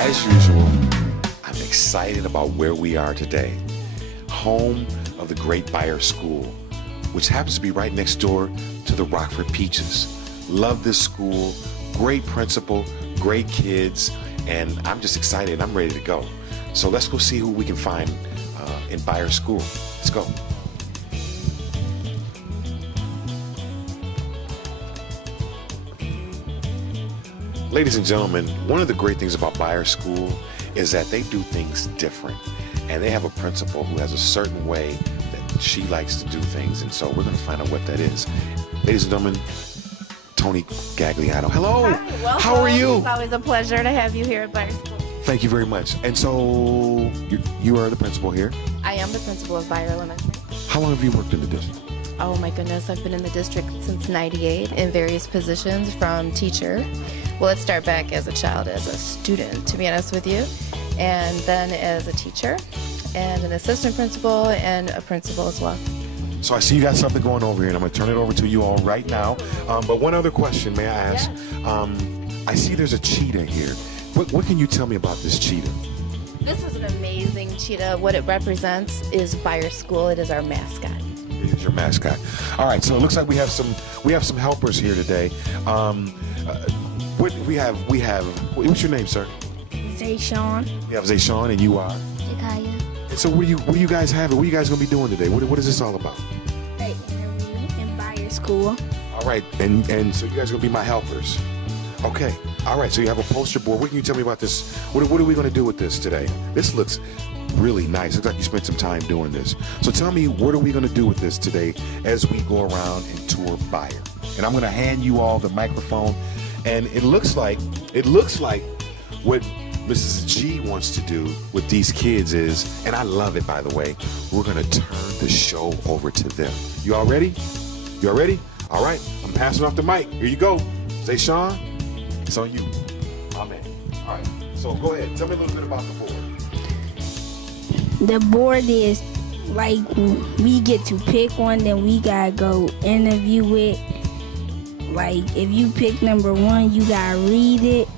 As usual, I'm excited about where we are today. Home of the great Beyer School, which happens to be right next door to the Rockford Peaches. Love this school, great principal, great kids, and I'm just excited. I'm ready to go. So let's go see who we can find in Beyer School. Let's go. Ladies and gentlemen, one of the great things about Beyer School is that they do things different. And they have a principal who has a certain way that she likes to do things. And so we're going to find out what that is. Ladies and gentlemen, Tony Gagliano. Hello. Hi, welcome. How are you? It's always a pleasure to have you here at Beyer School. Thank you very much. And so you are the principal here? I am the principal of Beyer Elementary. How long have you worked in the district? Oh my goodness, I've been in the district since '98 in various positions, from teacher. Well, let's start back as a child, as a student, to be honest with you, and then as a teacher, and an assistant principal, and a principal as well. So I see you got something going over here, and I'm going to turn it over to you all right now. But one other question, may I ask? Yes. I see there's a cheetah here. What can you tell me about this cheetah? This is an amazing cheetah. What it represents is Beyer School. It is our mascot. It is your mascot. All right, so it looks like we have some helpers here today. What's your name, sir? Zayshawn. We have Zayshawn, and you are? Jakaya. And so what do you guys have? What are you guys going to be doing today? What is this all about? Right, in Beyer School. All right, and so you guys are going to be my helpers. Okay. All right, so you have a poster board. What can you tell me about this? What are we going to do with this today? This looks really nice. Looks like you spent some time doing this. So tell me, what are we going to do with this today as we go around and tour Beyer? And I'm going to hand you all the microphone. And it looks like what Mrs. G wants to do with these kids is, and I love it, by the way, we're going to turn the show over to them. You all ready? You all ready? All right, I'm passing off the mic. Here you go. Zayshawn, it's on you. Amen. All right, so go ahead. Tell me a little bit about the board. The board is like we get to pick one, then we gotta go interview it. Like if you pick number 1, you gotta read it,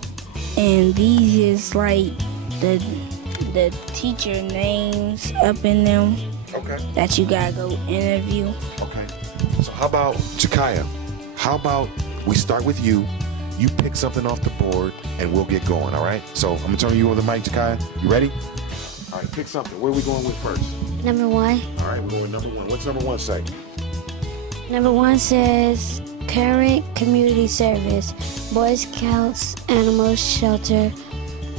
and these is like the teacher names up in them. Okay. That you gotta go interview. Okay. So how about Jakaya? How about we start with you? You pick something off the board, and we'll get going. All right. So I'm gonna turn you over the mic, Jakaya. You ready? All right. Pick something. Where are we going with first? Number 1. All right. We're going number 1. What's number 1 say? Number 1 says current community service, Boy Scouts, Animal Shelter,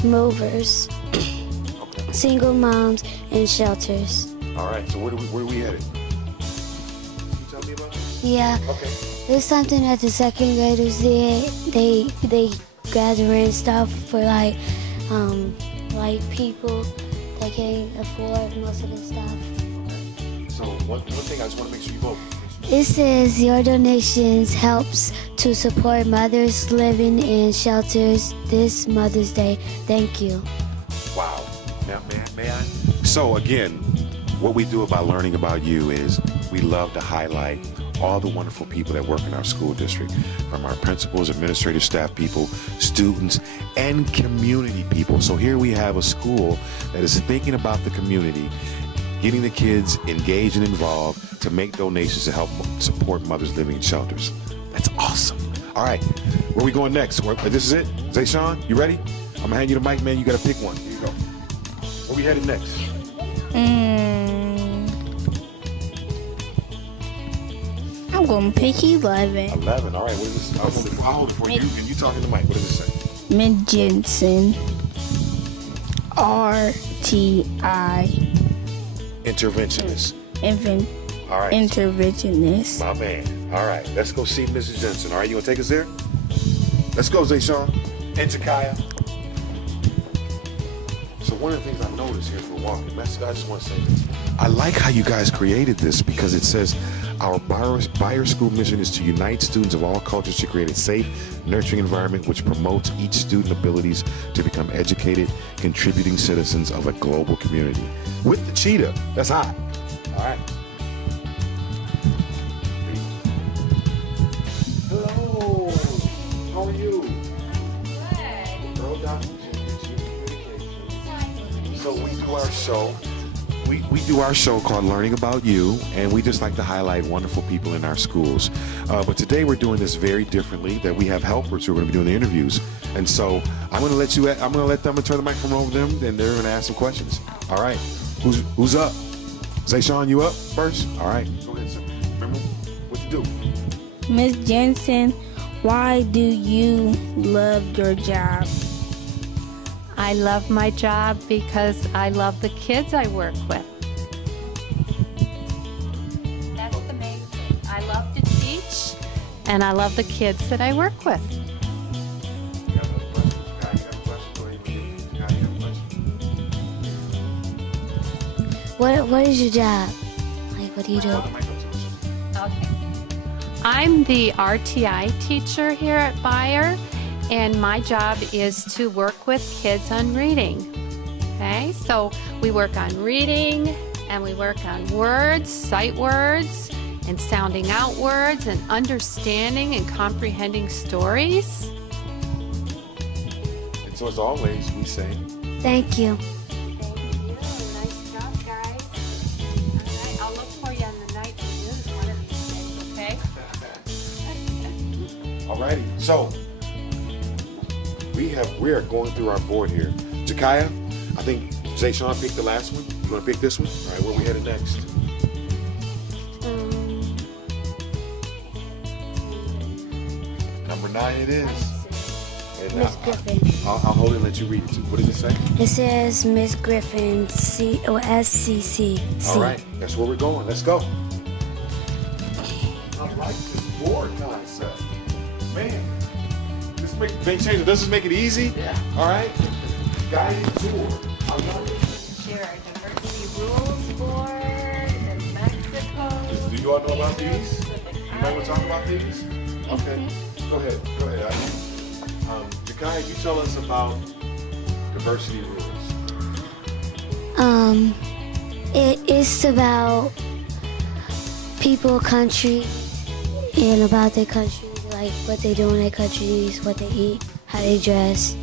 Movers, Okay. Single Moms, and Shelters. All right. So where are we headed? Can you tell me about this? Yeah, Okay. it's something that the second graders did. They gather in stuff for like people that can't afford most of the stuff. So one thing I just want to make sure you vote. It says your donations helps to support mothers living in shelters this Mother's Day. Thank you. Wow. Now, may I? So again, what we do about learning about you is we love to highlight all the wonderful people that work in our school district, from our principals, administrative staff people, students, and community people. So here we have a school that is thinking about the community, getting the kids engaged and involved to make donations to help support mothers living in shelters. That's awesome. All right, where are we going next? This is it? Zayshawn, you ready? I'm gonna hand you the mic, man. You gotta pick one. Here you go. Where we headed next? I'm gonna pick 11. 11. All right, what is this? I'll hold it for you, and you talking to Mike. What does it say? Mid Jensen. RTI. Interventionist. All right. Interventionist. My man. All right, let's go see Mrs. Jensen. All right, you want to take us there? Let's go, Zayshawn. And Jakaya. So one of the things I noticed here as we're walking, I just want to say this. I like how you guys created this, because it says our Beyer School mission is to unite students of all cultures to create a safe, nurturing environment which promotes each student's abilities to become educated, contributing citizens of a global community. With the cheetah. That's hot. All right. Hello. How are you? Good. Girl, Dr. G, of our show. We do our show called Learning About You, and we just like to highlight wonderful people in our schools. But today we're doing this very differently, that we have helpers who are going to be doing the interviews. And so I'm going to let them turn the microphone over to them, and they're going to ask some questions. All right. Who's up? Say, Sean, you up first? All right. Go ahead, sir. Remember what to do. Miss Jensen, why do you love your job? I love my job because I love the kids I work with. That's the main thing. I love to teach, and I love the kids that I work with. You have a question? What is your job? Like, what do you do? Okay. I'm the RTI teacher here at Beyer, and my job is to work with kids on reading. Okay, so we work on reading, and we work on words, sight words, and sounding out words, and understanding and comprehending stories. And so as always, we say, Thank you. Nice job, guys. All right, I'll look for you on the night news one of these days, okay? alrighty. So we are going through our board here. Jakaya, I think Sean picked the last one. You want to pick this one? All right, where we headed next? Number 9 it is. And Miss Griffin. I'll hold it and let you read it. What does it say? It says Miss Griffin, SCC. All right, that's where we're going. Let's go. I like this board concept. Man, this does this make it easy? Yeah. All right. Guided tour. I love it. Share our diversity rules board in Mexico. Do you all know about these? You might want to talk about these? Okay. Go ahead. Jakaya, you tell us about diversity rules. It is about people, country, and about their country, like what they do in their countries, what they eat, how they dress.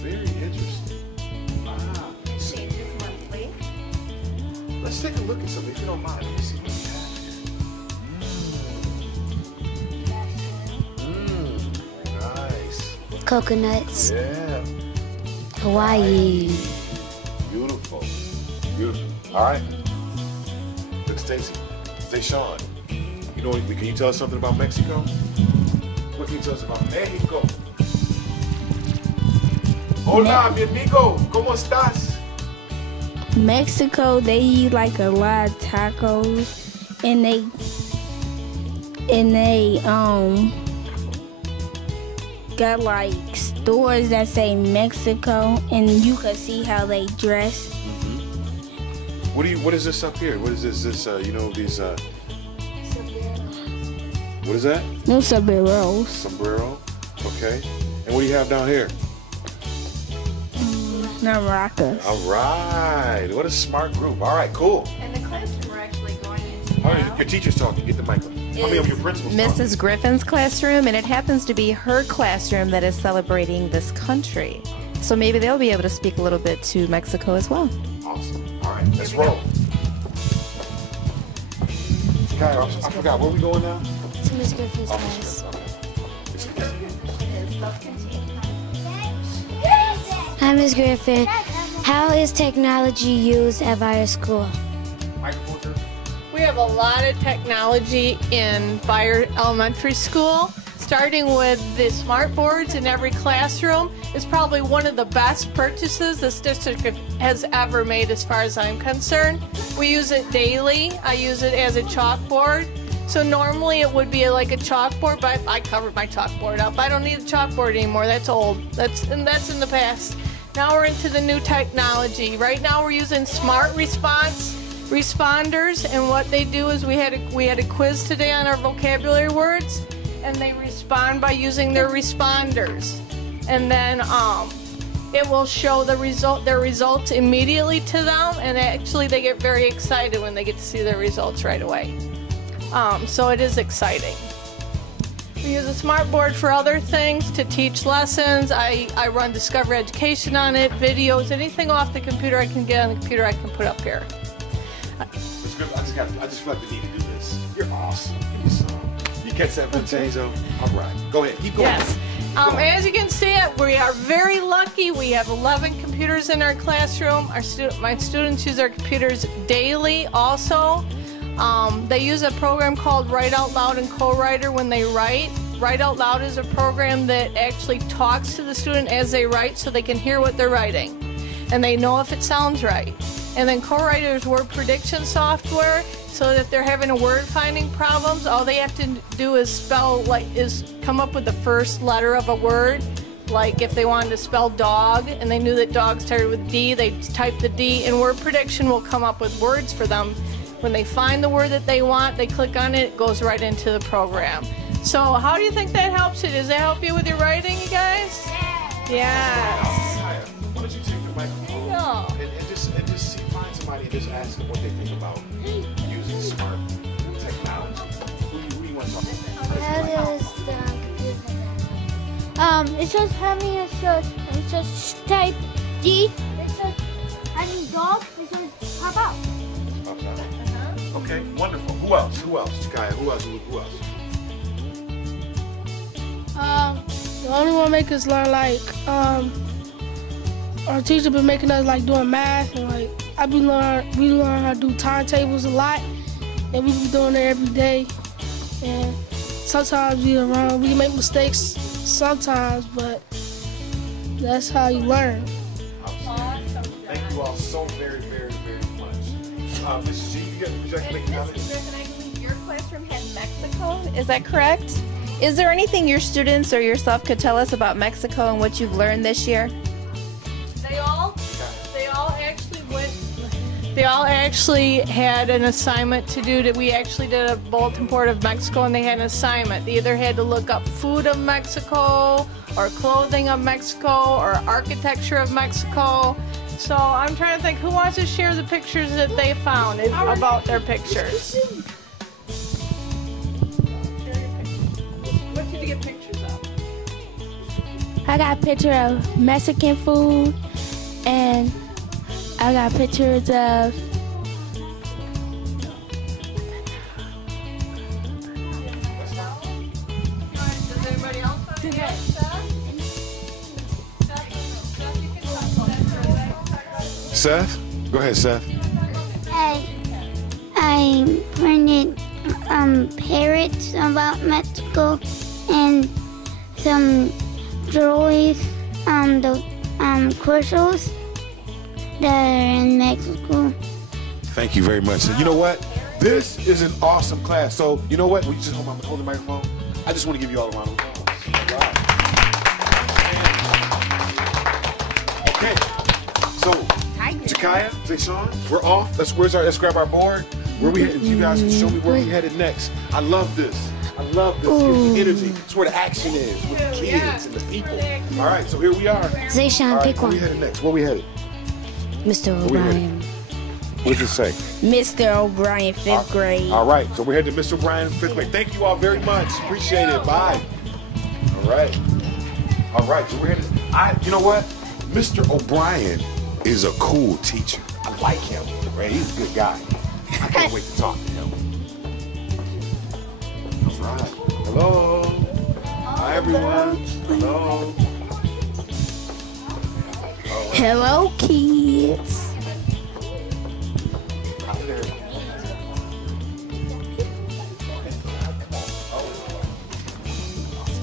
Very interesting. Changes monthly. Let's take a look at something, if you don't mind. Let me see what we have. Nice. Coconuts, Yeah. Hawaii. Beautiful. All right. Look, Stacy. Say, Sean. You know, can you tell us something about Mexico? What can you tell us about Mexico? Hola, mi amigo. ¿Cómo estás? Mexico, they eat like a lot of tacos, and they got like stores that say Mexico, and you can see how they dress. What is this up here? What is this? These what is that? No sombreros. Sombrero. Okay. And what do you have down here? Maracas. All right. What a smart group. All right, cool. And the classroom we're actually going into All now right, your teacher's talking. Get the mic. Your principal's talking. Mrs. Griffin's classroom, and it happens to be her classroom that is celebrating this country. So maybe they'll be able to speak a little bit to Mexico as well. Awesome. All right, let's roll. Guy, I forgot. Where are we going now? To Miss Griffin's class. Hi, Miss Griffin. How is technology used at Beyer School? We have a lot of technology in Beyer Elementary School, starting with the smart boards in every classroom. It's probably one of the best purchases this district has ever made as far as I'm concerned. We use it daily. I use it as a chalkboard. So normally it would be like a chalkboard, but I covered my chalkboard up. I don't need a chalkboard anymore. That's old. That's in the past. Now we're into the new technology. Right now we're using smart response responders, and what they do is we had a quiz today on our vocabulary words, and they respond by using their responders, and then it will show their results immediately to them, and actually they get very excited when they get to see their results right away. So it is exciting. We use a smart board for other things, to teach lessons. I run Discover Education on it, videos, anything off the computer I can get on the computer I can put up here. It's good. I just feel like the need to do this. You're awesome. You catch that, Vincenzo? All right. Go ahead. Keep going. Yes. As you can see, we are very lucky. We have 11 computers in our classroom. My students use our computers daily also. They use a program called Write Out Loud and Co-Writer when they write. Write Out Loud is a program that actually talks to the student as they write so they can hear what they're writing. And they know if it sounds right. And then Co-Writer is word prediction software, so that if they're having a word finding problems, all they have to do is come up with the first letter of a word. Like if they wanted to spell dog and they knew that dog started with D, they type the D, and word prediction will come up with words for them. When they find the word that they want, they click on it, it goes right into the program. So how do you think that helps you? Does that help you with your writing, you guys? Yes. Why don't you take the microphone and just find somebody and just ask them what they think about using smart technology. Who do you want to talk about? How does the computer it says having a search, and it says type D, it says having dog, it says pop out. Okay, wonderful. Who else? Jakaya, who else? The only one make us learn our teacher been making us doing math, and we learn how to do timetables a lot, and we be doing it every day. And sometimes we make mistakes sometimes, but that's how you learn. Awesome. Thank you all so very, very, very much. Mrs. G, would you like to make another? I believe your classroom had Mexico. Is that correct? Is there anything your students or yourself could tell us about Mexico and what you've learned this year? They all actually had an assignment to do. That we actually did a bulletin board of Mexico, and they had an assignment. They either had to look up food of Mexico, or clothing of Mexico, or architecture of Mexico. So I'm trying to think, who wants to share the pictures that they found about their pictures? What did you get pictures of? I got a picture of Mexican food, and I got pictures of Does anybody else want to get Seth? Go ahead, Seth. I printed parrots about Mexico and some drawings, the crystals that are in Mexico. Thank you very much. You know what? This is an awesome class. So, you know what? Will you just hold the microphone? I just want to give you all a round of applause. Wow. Okay. So, Jakaya, Zayshawn, we're off. Let's grab our board. Where we headed? You guys can show me where we headed next. I love this. It's the energy. It's where the action is with the kids and the people. All right, so here we are. Zayshawn, pick one. Where we headed next? Where we headed? Mr. O'Brien. What does it say? Mr. O'Brien, 5th grade. All right, so we're headed to Mr. O'Brien, 5th grade. Thank you all very much. Appreciate it. Bye. All right, so we're headed. You know what? Mr. O'Brien is a cool teacher. I like him. Right? He's a good guy. I can't wait to talk to him. All right. Hello. Hi, everyone. Hello. Hello, kids.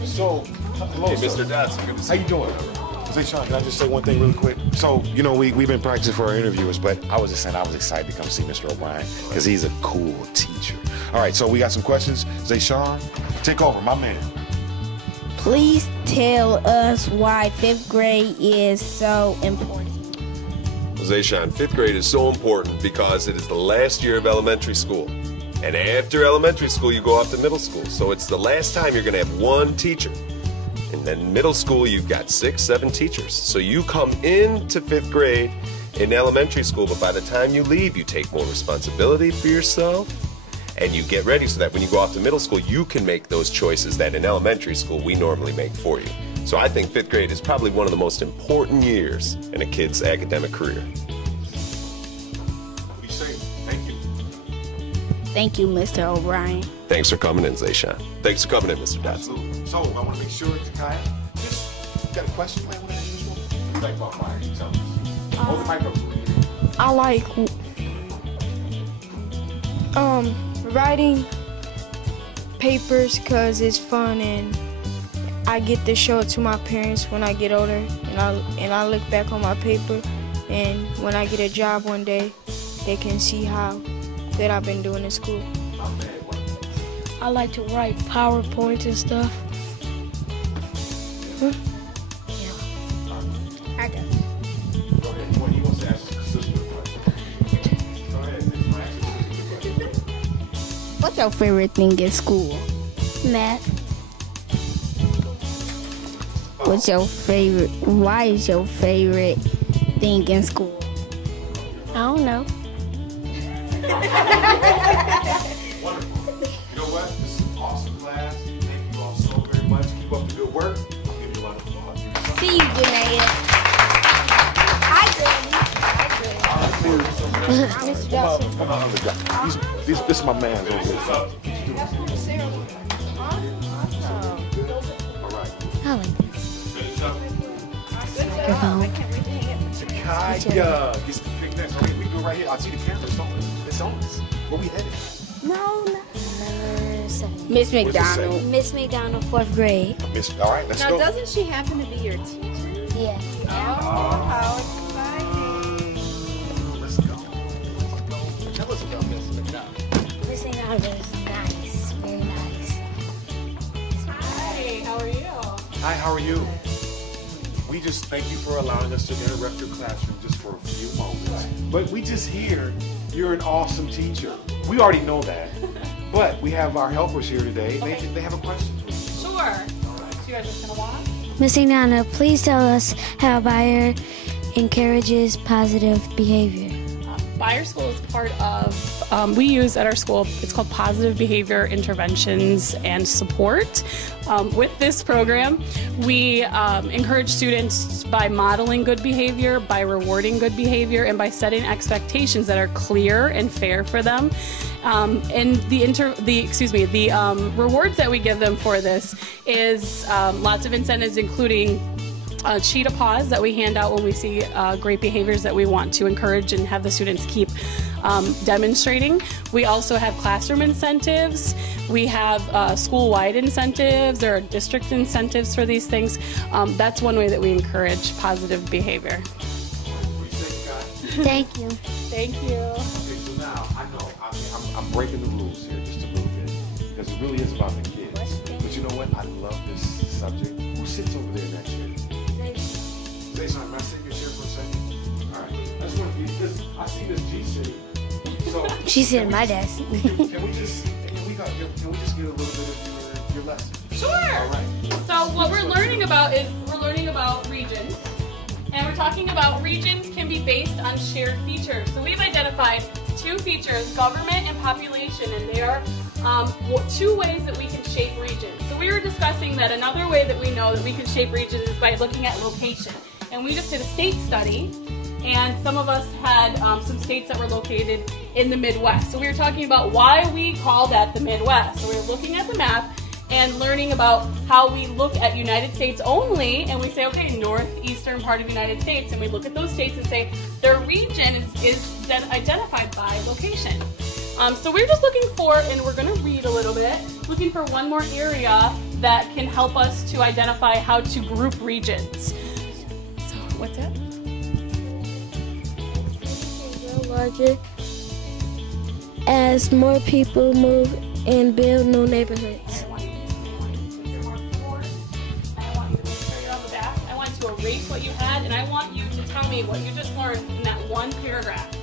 So, hello, hey, Mr. Dodson, good to see you. How you doing? Zayshawn, can I just say one thing really quick? So, you know, we've been practicing for our interviewers, but I was just saying I was excited to come see Mr. O'Brien because he's a cool teacher. All right, so we got some questions. Zayshawn, take over, my man. Please tell us why 5th grade is so important. Zayshawn, 5th grade is so important because it is the last year of elementary school. And after elementary school, you go off to middle school. So it's the last time you're going to have one teacher. And then middle school, you've got 6, 7 teachers. So you come into 5th grade in elementary school, but by the time you leave, you take more responsibility for yourself. and you get ready so that when you go off to middle school, you can make those choices that in elementary school we normally make for you. So I think 5th grade is probably one of the most important years in a kid's academic career. What do you say? Thank you. Thank you, Mr. O'Brien. Thanks for coming in, Zayshawn. Thanks for coming in, Mr. Dodson. Absolutely. So I want to make sure, Jakaya, you got a question you might want to ask this one? What do you like about Beyer? Tell me. Hold the microphone. I like writing papers because it's fun and I get to show it to my parents when I get older, and I look back on my paper, and when I get a job one day, they can see how good I've been doing in school. I like to write PowerPoints and stuff. I got it. Go ahead. He wants to ask his sister a question. Go ahead. What's your favorite thing in school? Math. What's your favorite? Why is your favorite thing in school? I don't know. Wonderful. You know what? This is an awesome class. Thank you all so very much. Keep up the good work. I'll give you a lot of applause. See you, Janaea. Hi, Mr. Johnson. Come on, other guy. This is my man over here. All right. I like Kaya, get the pick next. We do it right here. I see the camera. It's on us. Where we headed? No. Number 7. Miss McDonald. Miss McDonald, 4th grade. All right, let's Now, go. doesn't she happen to be your teacher? Yeah. Oh, how exciting. Let's go. Tell us about Miss McDonald. Miss McDonald is nice. Very nice. Hi, how are you? Hi, how are you? We just thank you for allowing us to interrupt your classroom just for a few moments. But we just hear you're an awesome teacher. We already know that. But we have our helpers here today. They have a question for you. Sure. So you guys just gonna walk? Miss McDonald, please tell us how Beyer encourages positive behavior. Beyer School is part of, we use at our school, it's called Positive Behavior Interventions and Support. With this program, we encourage students by modeling good behavior, by rewarding good behavior, and by setting expectations that are clear and fair for them. And the rewards that we give them for this is lots of incentives, including a sheet of pause that we hand out when we see great behaviors that we want to encourage and have the students keep demonstrating. We also have classroom incentives. We have school-wide incentives. There are district incentives for these things. That's one way that we encourage positive behavior. Thank you. Thank you. Okay, so now I know I'm breaking the rules here just a little bit because it really is about the kids. But you know what? I love this subject. Who sits over there in that chair? Zayshawn, may I sit in your chair for a second? All right. I just want to be, because I see this G sitting. So She's sitting at my desk. Can we just get a little bit of your lesson? Sure. All right. So what we're learning about is regions. And we're talking about regions can be based on shared features. So we've identified 2 features, government and population, and they are 2 ways that we can shape regions. So we were discussing that another way that we know that we can shape regions is by looking at location. And we just did a state study, and some of us had some states that were located in the Midwest. So we were talking about why we call that the Midwest. So we were looking at the map and learning about how we look at United States only, and we say, okay, northeastern part of the United States, and we look at those states and say their region is then identified by location. So we're just looking for, and we're going to read a little bit, looking for one more area that can help us to identify how to group regions. So what's that? Grow larger as more people move and build new neighborhoods. Erase what you had, and I want you to tell me what you just learned in that one paragraph. So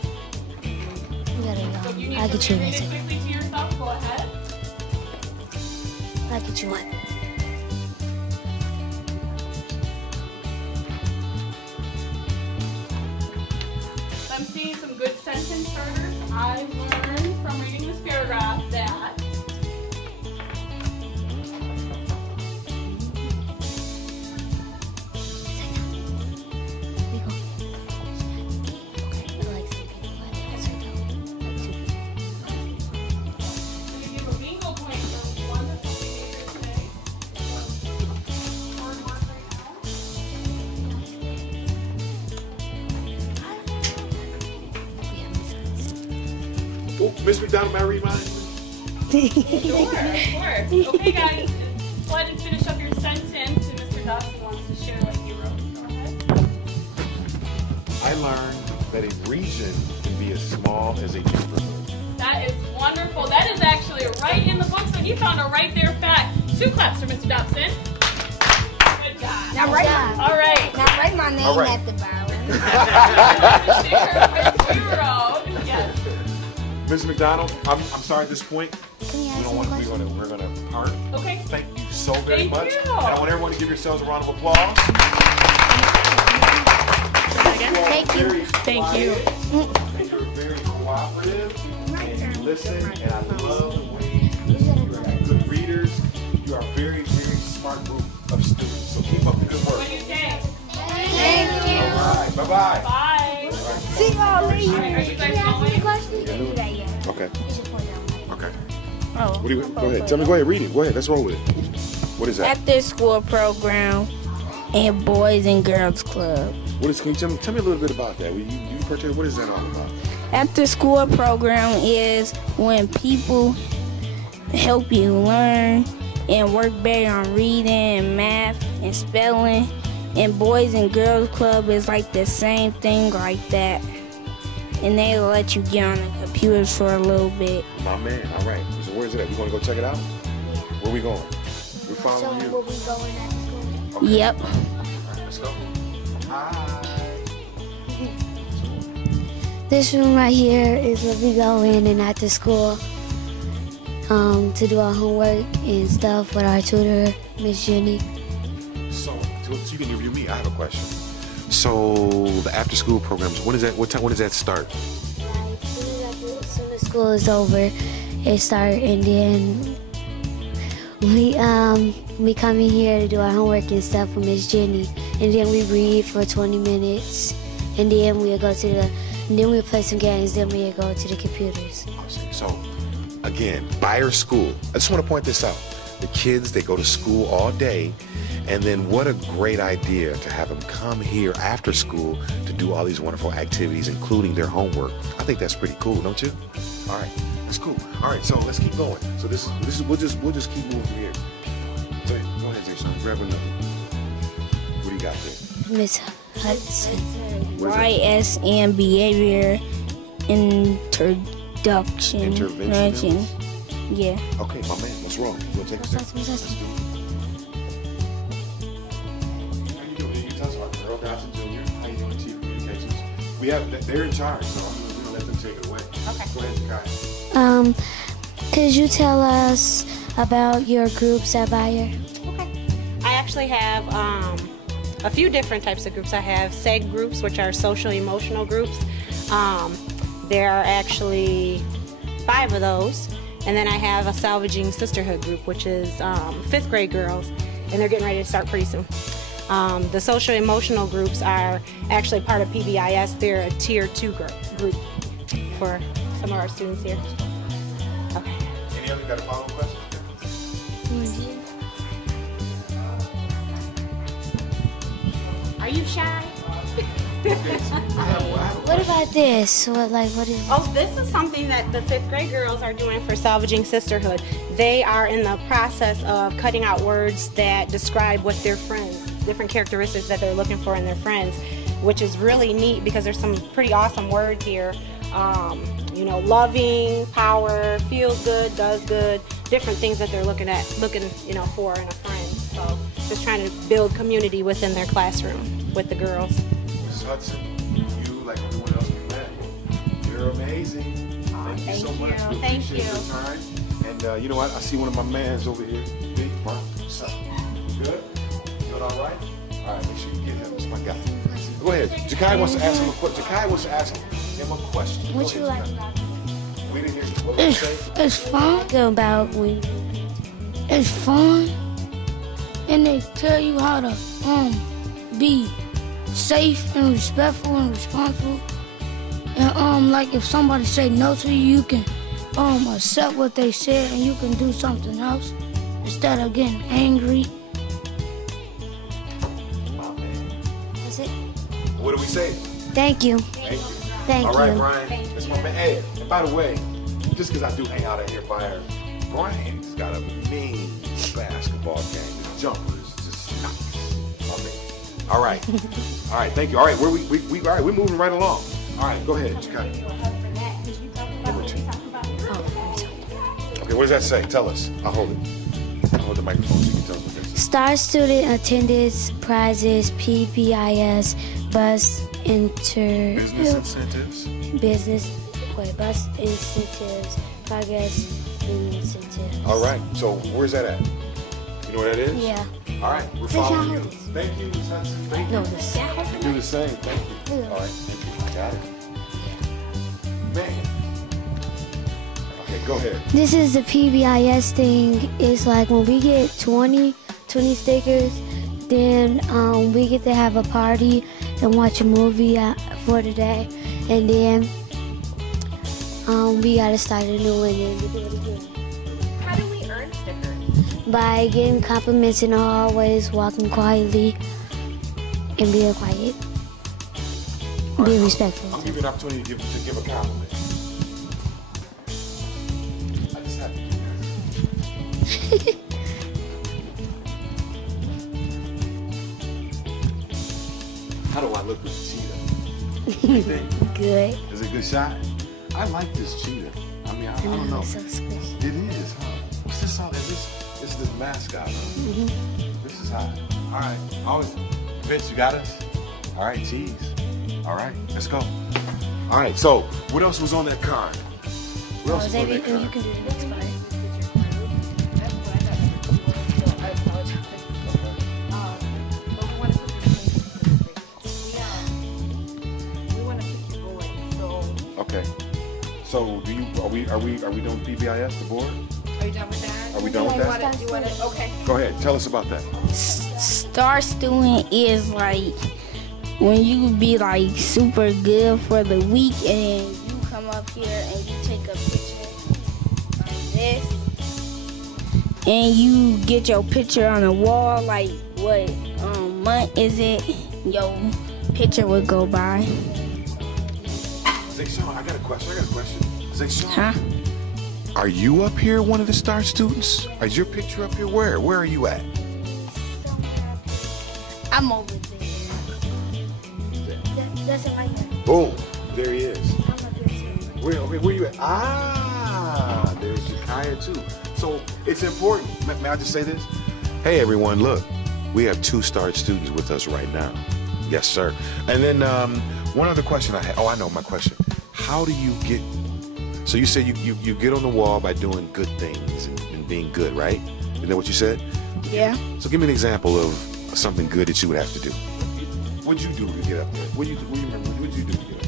if you need I'll to get you read it one. quickly to yourself, go ahead. I'll get you one. I'm seeing some good sentence starters. I learned from reading this paragraph that Oh, Miss McDonald, may I read mine? Sure, of course. Okay, guys, go ahead and finish up your sentence, and Mr. Dawson wants to share what he wrote. Go ahead. I learned that a region can be as small as a neighborhood. That is wonderful. That is actually right in the book, so he found a right there fact. 2 claps for Mr. Dobson. Good job. Now write, All right. now write my name All right. at the bottom. Share what you wrote. Yes. Ms. McDonald, I'm sorry at this point. Can you We ask don't me a want question? we're gonna part. Okay. Thank you so very Thank much. you. And I want everyone to give yourselves a round of applause. Thank you. Thank you. And you're very cooperative and you listen, and I love the way you are good readers. You are a very, very smart group of students. So keep up the good work. What do you think? Thank you. All right, bye-bye. Bye. See y'all later. Are you guys going? Okay. Okay. What do you, go ahead. Tell me, go ahead, read it. Go ahead, let's roll with it. What is that? After school program and Boys and Girls Club. What is, can you tell me a little bit about that? You partake, what is that all about? After school program is when people help you learn and work better on reading and math and spelling. And Boys and Girls Club is like the same thing like that. And they let you get on the computers for a little bit. My man, all right. So where is it at? We want to go check it out? Where we going? We're So following you. will we go in at school? Okay. Yep. All right, let's go. Hi. This room right here is where we go in and after school to do our homework and stuff with our tutor, Miss Jenny. So you can interview me. I have a question. So the after-school programs, when is that? What time? When does that start? As soon as school is over, it starts, and then we come in here to do our homework and stuff with Miss Jenny, and then we read for 20 minutes, and then we'll go to the, and then we'll play some games, then we'll go to the computers. So again, Beyer School. I just want to point this out. The kids, they go to school all day, and then what a great idea to have them come here after school to do all these wonderful activities, including their homework. I think that's pretty cool, don't you? All right, that's cool. All right, so let's keep going. So this is we'll just keep moving from here. So go ahead, Jason. Grab another. What do you got there? Miss Hudson. YSM Behavior Introduction. Intervention. Yeah. Okay, my man, let's roll. You want to take a step? Miss Hudson. How you doing? You tell us about Earl Dodson Jr. How you doing, Chief Communications? They're in charge, so we're gonna let them take it away. Okay. Go ahead, Jakai. Could you tell us about your groups at Beyer? Okay. I actually have a few different types of groups. I have SEG groups, which are social emotional groups. There are actually 5 of those. And then I have a Salvaging Sisterhood group, which is 5th grade girls, and they're getting ready to start pretty soon. The social emotional groups are actually part of PBIS. They're a tier 2 group for some of our students here. Okay. Any other got a follow-up question? Are you shy? What about this? What is Oh, this is something that the 5th grade girls are doing for Salvaging Sisterhood. They are in the process of cutting out words that describe what their friends, different characteristics that they're looking for in their friends, which is really neat because there's some pretty awesome words here. You know, loving, power, feels good, does good, different things that they're looking, you know, for in a friend. So just trying to build community within their classroom with the girls. Mrs. Hudson, you, like everyone else we met, you're amazing. Thank you so much. We Thank appreciate you. your time. And you know what? I see one of my mans over here. Big Mark. What's up? You good? You doing all right? All right, make sure you get him. That's my guy. Go ahead. Jakai wants to ask him a question. Jakai wants to ask him a question. What you like about it? We didn't hear what did you say? It's fun. about when It's fun. And they tell you how to be safe and respectful and responsible. And like if somebody say no to you, you can accept what they said and you can do something else instead of getting angry. That's it? What do we say? Thank you. Thank you. Thank All right, you. Brian. That's my man. Hey, and by the way, just because I do hang out out here by her. Brian's got a mean basketball game. His jumper is just nice. I mean, all right. All right, thank you. All right, all right, we're moving right along. All right, go ahead. Okay, what does that say? Tell us. I'll hold it. I'll hold the microphone so you can tell us what this is. Star student attendance, prizes, PBIS, bus Business incentives. Bus incentives, progress incentives. All right, so where's that at? You know what that is? Yeah. All right, we're following you. Thank you, Ms. Hudson. Thank you. No, this. You do the same. Thank you. All right, thank you. Got it. Man. Okay, go ahead. This is the PBIS thing. It's like when we get 20 stickers, then we get to have a party and watch a movie for the day, and then we gotta start a new one and we do it again. How do we earn stickers? By getting compliments in the hallways, walking quietly, and being quiet. Being respectful. I'll give you an opportunity to give a compliment. I just have to do that. How do I look with the cheetah? What do you think? Good. Is it a good shot? I like this cheetah. I mean, I don't know. It's so squishy. It is, huh? What's this all? This is this mascot, huh? This is hot. All right. Always. Vince, you got us? All right, cheese. All right, let's go. All right, so what else was on that card? What else was on that card? You can do the next part. Okay. So are we doing PBIS, the board? Are you done with that? Are we done with that? You want it? Okay. Go ahead, tell us about that. Star student is like when you be like super good for the week and you come up here and you take a picture like this and you get your picture on the wall, like what month is it? Your picture would go by. Zayshawn, I got a question. Zayshawn, Huh? are you up here one of the star students? Is your picture up here? Where are you at? I'm over there. That's in my hand. Boom, there he is. Where you at? Ah, there's Jakaya too. So it's important. May I just say this? Hey everyone, look, we have 2 star students with us right now. Yes, sir. And then one other question I had. Oh, I know my question. How do you get? So you said you get on the wall by doing good things and being good, right? Isn't that what you said? Yeah. So give me an example of something good that you would have to do. What'd you do to get up there? What did you do to get up there?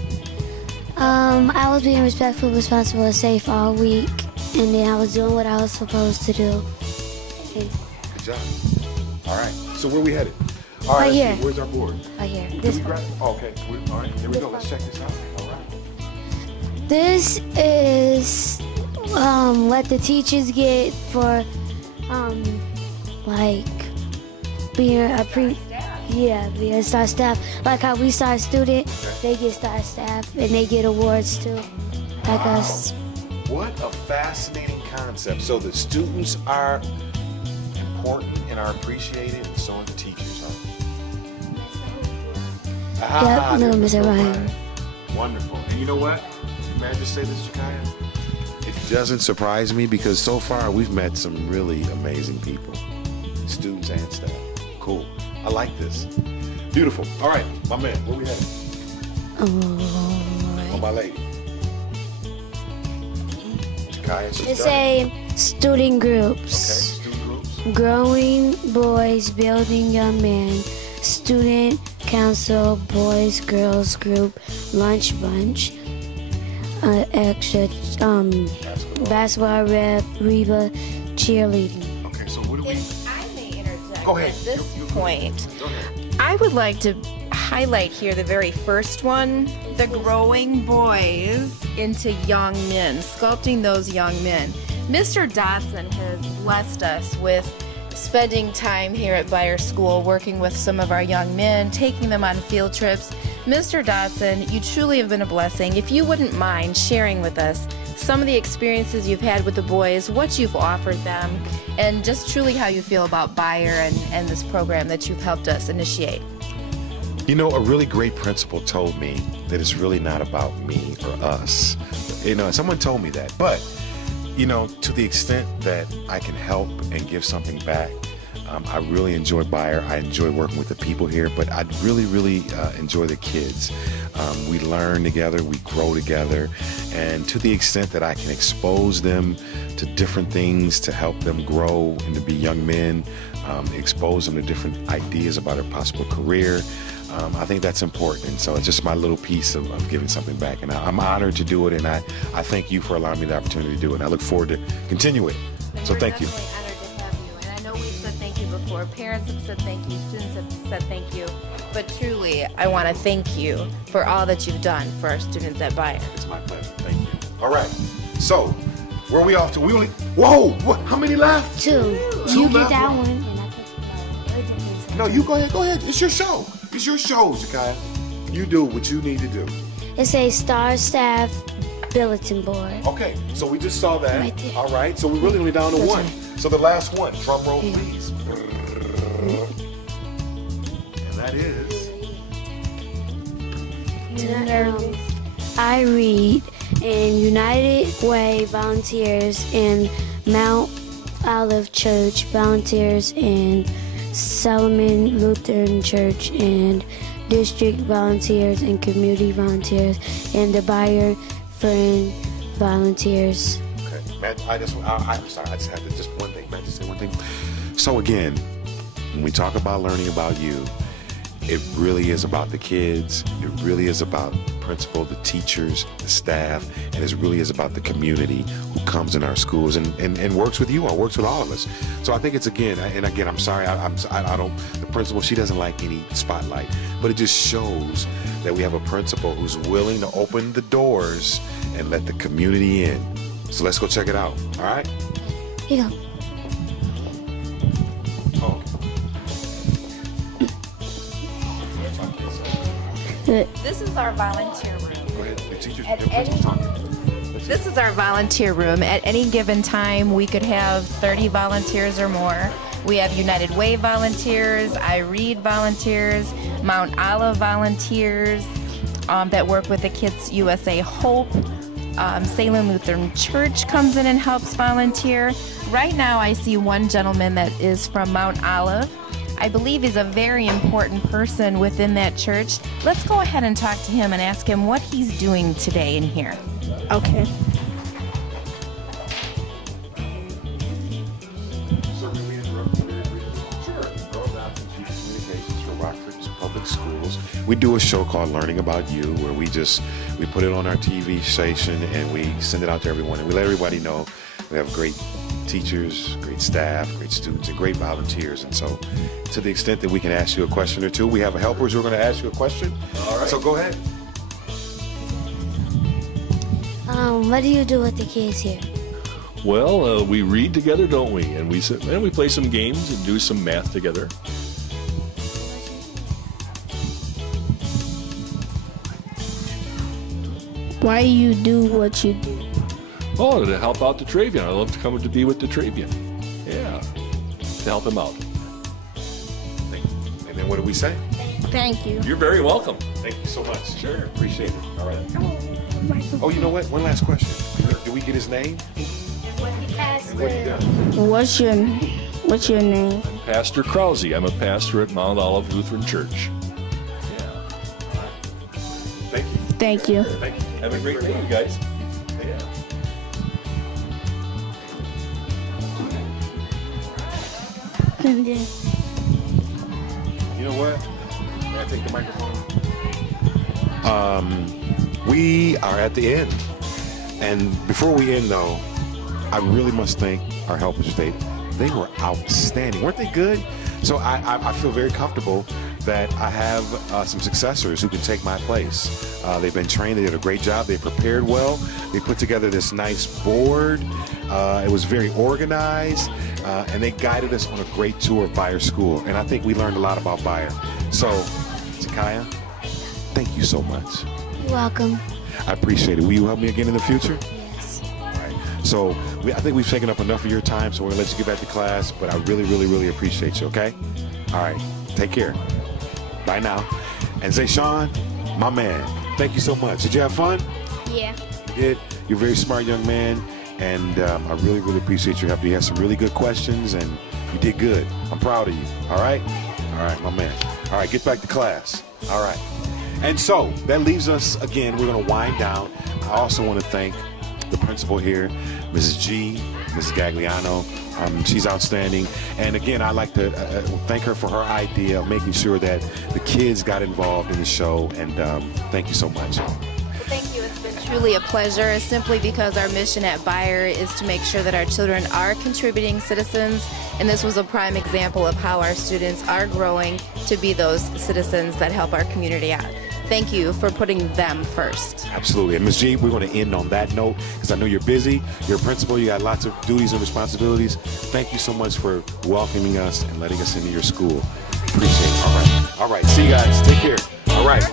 I was being respectful, responsible, and safe all week, and then I was doing what I was supposed to do. Good job. All right. So where we headed? All Right right. here. See, where's our board? Right here. Can This we one. grab? Oh, okay. All right. Here we go. Let's check this out. All right. This is what the teachers get for like being being a star staff. Like how we star student, they get star staff and they get awards too. Like us. What a fascinating concept. So the students are important and are appreciated, and so are the teachers, huh? Yep, no, there's Mr. Mr. Ryan. Wonderful. And you know what? May I just say this, Jakaya? It doesn't surprise me because so far we've met some really amazing people, students and staff. Cool. I like this. Beautiful. All right, my man, where we headed? Oh, my lady. Jakaya, she's It's done. a student groups. Okay, student groups. Growing boys, building young men, student council, boys, girls group, lunch bunch, extra basketball rep, Reba, cheerleading. Okay, so what do we? If I may interject Go ahead. at this You- point, Go ahead. I would like to highlight here the very first one, the growing boys into young men, sculpting those young men. Mr. Dotson has blessed us with spending time here at Beyer School, working with some of our young men, taking them on field trips. Mr. Dotson, you truly have been a blessing. If you wouldn't mind sharing with us some of the experiences you've had with the boys, what you've offered them, and just truly how you feel about Beyer and this program that you've helped us initiate. You know, a really great principal told me that it's really not about me or us. You know, someone told me that. But, you know, to the extent that I can help and give something back, I really enjoy Beyer. I enjoy working with the people here, but I really, really enjoy the kids. We learn together, we grow together, and to the extent that I can expose them to different things to help them grow and to be young men, expose them to different ideas about their possible career, I think that's important. And so it's just my little piece of giving something back. And I'm honored to do it, and I thank you for allowing me the opportunity to do it. And I look forward to continue it. So thank you. Before. Parents have said thank you, students have said thank you, but truly, I want to thank you for all that you've done for our students at Beyer. It's my pleasure. Thank you. All right. So, where are we off to? We only. Whoa! What, how many left? Two. Two You left? get that one, and I pick No, you go ahead. Go ahead. It's your show. It's your show, Jakaya. You do what you need to do. It says Star Staff Bulletin Board. Okay. So we just saw that. Right there. All right. So we're really only down to one. So the last one. Drum roll, please. And that is. I read in United Way volunteers in Mount Olive Church, volunteers in Solomon Lutheran Church, and district volunteers and community volunteers, and the Beyer Friend volunteers. Okay, Matt, I'm sorry, I just have to, just one thing, Matt, just say one thing. So again, when we talk about learning about you, it really is about the kids, it really is about the principal, the teachers, the staff, and it really is about the community who comes in our schools and works with you or works with all of us. So I think it's again, I'm sorry, I don't, the principal, she doesn't like any spotlight, but it just shows that we have a principal who's willing to open the doors and let the community in. So let's go check it out, all right? Here you go. This is our volunteer room. Go ahead. The teachers, This is our volunteer room. At any given time, we could have 30 volunteers or more. We have United Way volunteers, I Read volunteers, Mount Olive volunteers that work with the Kids USA Hope. Salem Lutheran Church comes in and helps volunteer. Right now, I see one gentleman that is from Mount Olive. I believe he's a very important person within that church. Let's go ahead and talk to him and ask him what he's doing today in here. Okay. Sir, may we interrupt you? Sure. Girls Outreach Communications for Rockford's Public Schools. We do a show called Learning About You, where we put it on our TV station and we send it out to everyone, and we let everybody know we have great teachers, great staff, great students, and great volunteers. And so to the extent that we can ask you a question or two, we have helpers who are going to ask you a question. All right. So go ahead. What do you do with the kids here? Well, we read together, don't we? And we sit and we play some games and do some math together. Why do you do what you do? Oh, to help out the Travian. I love to come to be with the Travian. Yeah, to help him out. And then what do we say? Thank you. You're very welcome. Thank you so much. Sure. Appreciate it. All right. Oh, you know what? One last question. Do we get his name? And what he does? What's your name? I'm Pastor Krause. I'm a pastor at Mount Olive Lutheran Church. Yeah. Thank you. Thank you. Thank you. Have a great day, you guys. Yeah. And then, You know what? May I take the microphone? We are at the end. And before we end, though, I really must thank our helpers today. They were outstanding. Weren't they good? So I feel very comfortable that I have some successors who can take my place. They've been trained. They did a great job. They prepared well. They put together this nice board. It was very organized. And they guided us on a great tour of Beyer School. And I think we learned a lot about Beyer. So, Zakaya, thank you so much. You're welcome. I appreciate it. Will you help me again in the future? Yes. So I think we've taken up enough of your time, so we're going to let you get back to class, but I really, really, really appreciate you, okay? All right, take care. Bye now. And Zayshawn, my man, thank you so much. Did you have fun? Yeah. You did. You're a very smart young man, and I really, really appreciate your help. You had some really good questions, and you did good. I'm proud of you, all right? All right, my man. All right, get back to class. All right. And so that leaves us, again, we're going to wind down. I also want to thank the principal here, Mrs. G, Mrs. Gagliano. She's outstanding. And again, I'd like to thank her for her idea of making sure that the kids got involved in the show. And thank you so much. Thank you. It's been truly a pleasure, simply because our mission at Beyer is to make sure that our children are contributing citizens. And this was a prime example of how our students are growing to be those citizens that help our community out. Thank you for putting them first. Absolutely. And Ms. G, we're going to end on that note because I know you're busy. You're a principal. You got lots of duties and responsibilities. Thank you so much for welcoming us and letting us into your school. Appreciate it. All right. All right. See you guys. Take care. All right.